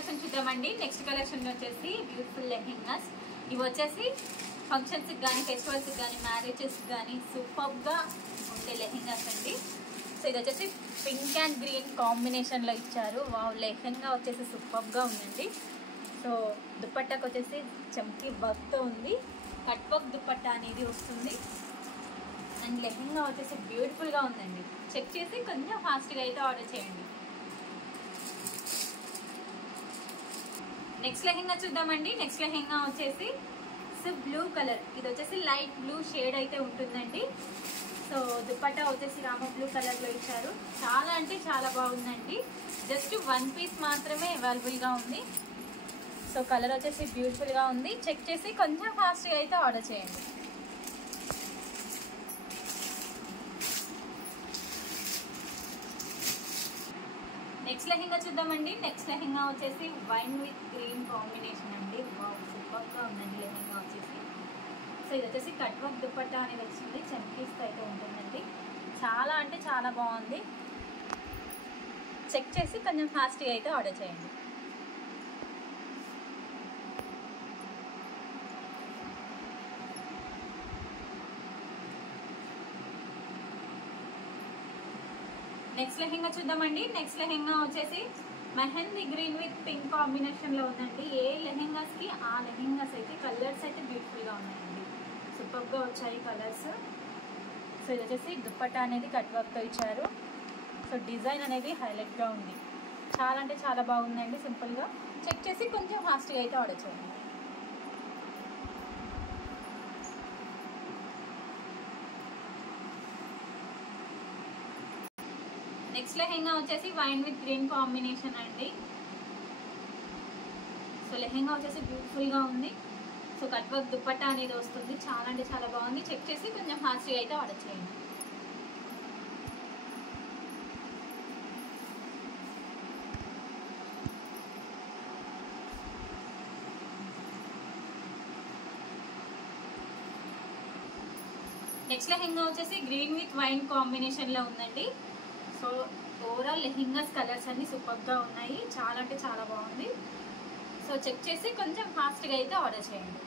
Collection చూద్దామండి. Next collection వచ్చేసి beautiful lehengas. ఇవి వచ్చేసి ఫంక్షన్స్కి కానీ ఫెస్టివల్స్కి కానీ మ్యారేజెస్కి కానీ సూపర్గా ఉండే లెహెంగాస్ అండి. సో ఇది వచ్చేసి పింక్ అండ్ గ్రీన్ కాంబినేషన్లో ఇచ్చారు. వావ్, లెహెంగా వచ్చేసి సూపర్గా ఉందండి. సో దుపట్టాకి వచ్చేసి చమ్కీ వర్క్తో ఉంది. కట్ వర్క్ దుపట్టా అనేది వస్తుంది. అండ్ లెహెంగా వచ్చేసి బ్యూటిఫుల్గా ఉందండి. చెక్ చేసి కొంచెం ఫాస్ట్గా అయితే ఆర్డర్ చేయండి. నెక్స్ట్ లెహెంగా చూద్దామండి. నెక్స్ట్ లెహెంగా వచ్చేసి బ్లూ కలర్. ఇది వచ్చేసి లైట్ బ్లూ షేడ్ అయితే ఉంటుందండి. సో దుపట్టా వచ్చేసి రామ బ్లూ కలర్లో ఇచ్చారు. చాలా అంటే చాలా బాగుందండి. జస్ట్ 1 పీస్ మాత్రమే అవైలబుల్గా ఉంది. సో కలర్ వచ్చేసి బ్యూటిఫుల్గా ఉంది. చెక్ చేసి కొంచెం ఫాస్ట్గా అయితే ఆర్డర్ చేయండి. నెక్స్ట్ లెహెంగా చూద్దామండి. నెక్స్ట్ లెహెంగా వచ్చేసి వైన్ విత్ గ్రీన్ కాంబినేషన్ అండి. సూపర్గా ఉందండి లెహెంగా వచ్చేసి. సో ఇది వచ్చేసి కట్ వర్క్ దుపట్టా అనేది వచ్చింది. చమ్కీస్తో అయితే ఉంటుందండి. చాలా అంటే చాలా బాగుంది. చెక్ చేసి కొంచెం ఫాస్ట్గా అయితే ఆర్డర్ చేయండి. నెక్స్ట్ లెహెంగా చూద్దామండి. నెక్స్ట్ లెహెంగా వచ్చేసి మెహందీ గ్రీన్ విత్ పింక్ కాంబినేషన్లో ఉందండి. ఏ లెహెంగాస్కి ఆ లెహెంగాస్ అయితే కలర్స్ అయితే బ్యూటిఫుల్గా ఉన్నాయండి. సూపర్గా వచ్చాయి కలర్స్. సో ఇది వచ్చేసి దుపట్టా అనేది కట్ వర్క్తో ఇచ్చారు. సో డిజైన్ అనేది హైలైట్గా ఉంది. చాలా అంటే చాలా బాగుందండి. సింపుల్గా చెక్ చేసి కొంచెం ఫాస్ట్గా అయితే ఆర్డర్ చేయండి. నెక్స్ట్ లెహెంగా వచ్చేసి వైన్ విత్ గ్రీన్ కాంబినేషన్ అండి. సో లెహెంగా వచ్చేసి బ్యూటిఫుల్గా ఉంది. సో కట్ వర్క్ దుపట్టా అనేది వస్తుంది. చాలా అంటే చాలా బాగుంది. చెక్ చేసి కొంచెం ఫాస్ట్గా అయితే ఆర్డర్ చేయండి. నెక్స్ట్ లెహెంగా వచ్చేసి గ్రీన్ విత్ వైన్ కాంబినేషన్లో ఉందండి. సో ఓవరాల్ లెహెంగాస్ కలర్స్ అన్నీ సూపర్గా ఉన్నాయి. చాలా అంటే చాలా బాగుంది. సో చెక్ చేసి కొంచెం ఫాస్ట్గా అయితే ఆర్డర్ చేయండి.